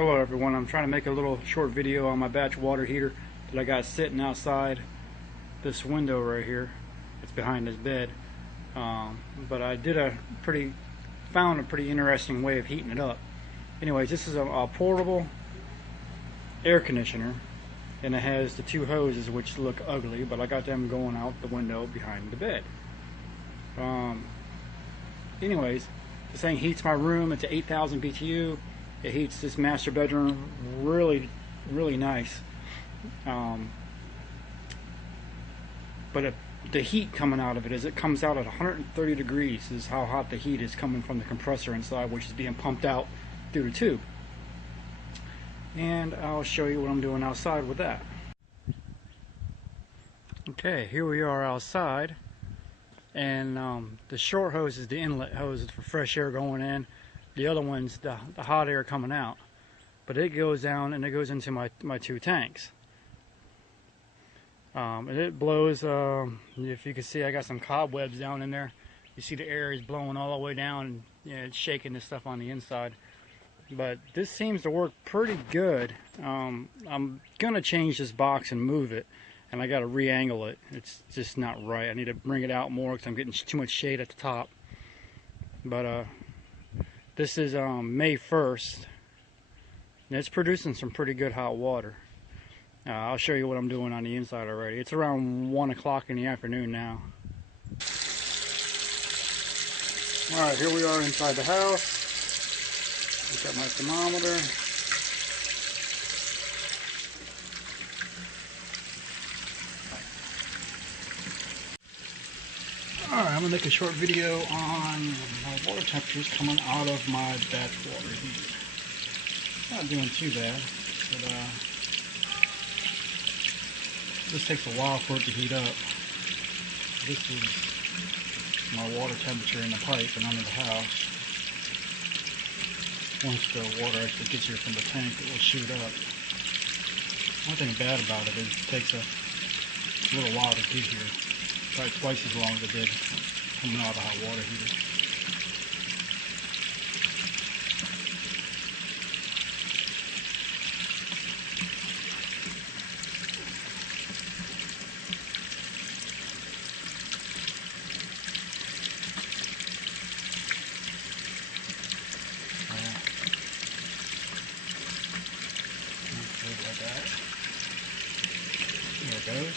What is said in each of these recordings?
Hello everyone, I'm trying to make a little short video on my batch water heater that I got sitting outside this window right here. It's behind this bed. But I found a pretty interesting way of heating it up. Anyways, this is a portable air conditioner, and it has the two hoses which look ugly, but I got them going out the window behind the bed. Anyways, this thing heats my room. It's 8,000 BTU. It heats this master bedroom really nice. But the heat coming out of it, it comes out at 130 degrees is how hot the heat is coming from the compressor inside, which is being pumped out through the tube. And I'll show you what I'm doing outside with that. Okay, here we are outside, and the short hose is the inlet hose for fresh air going in. The other one's the hot air coming out, but it goes down and it goes into my two tanks. And it blows. If you can see, I got some cobwebs down in there. You see the air is blowing all the way down, and it's shaking the stuff on the inside. But this seems to work pretty good. I'm gonna change this box and move it, and I got to re-angle it. It's just not right. I need to bring it out more because I'm getting too much shade at the top. But this is May 1st, and it's producing some pretty good hot water. I'll show you what I'm doing on the inside already. It's around 1 o'clock in the afternoon now. Alright, here we are inside the house. Got my thermometer. Alright, I'm going to make a short video on my water temperatures coming out of my batch water heater. Not doing too bad, but this takes a while for it to heat up. This is my water temperature in the pipe and under the house. Once the water actually gets here from the tank, it will shoot up. One thing bad about it is it takes a little while to get here. Probably twice as long as it did coming out of the hot water heater. Like that. There it goes.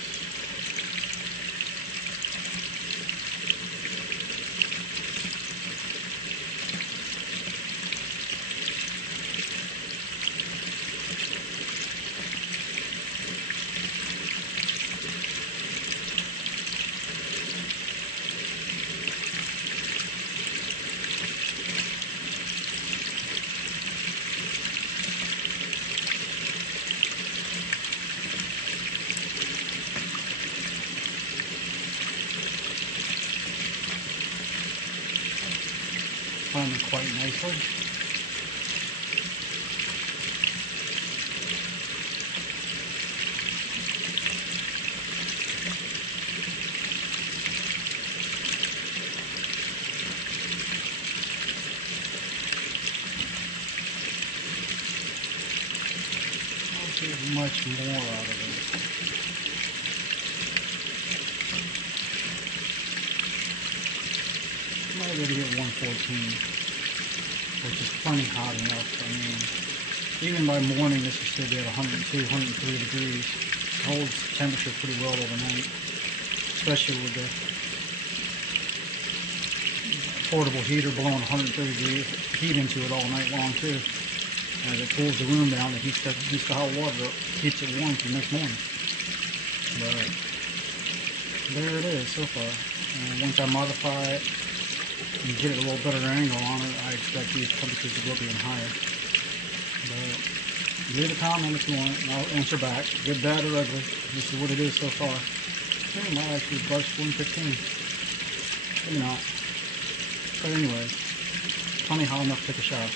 Climbing quite nicely. I'll get much more out of it. I'm going to get 114, which is plenty hot enough. I mean, even by morning, this is still at 102, 103 degrees. It holds temperature pretty well overnight, especially with the portable heater blowing 130 degrees heat into it all night long too. As it cools the room down, it heats the hot water up, keeps it warm for the next morning. But there it is so far. And once I modify it and get it a little better angle on it, I expect these temperatures to go up even higher. But leave a comment if you want, and I'll answer back. Good, bad, or ugly. This is what it is so far. It might actually brush 115. Maybe not. But anyway, plenty hot enough to take a shower.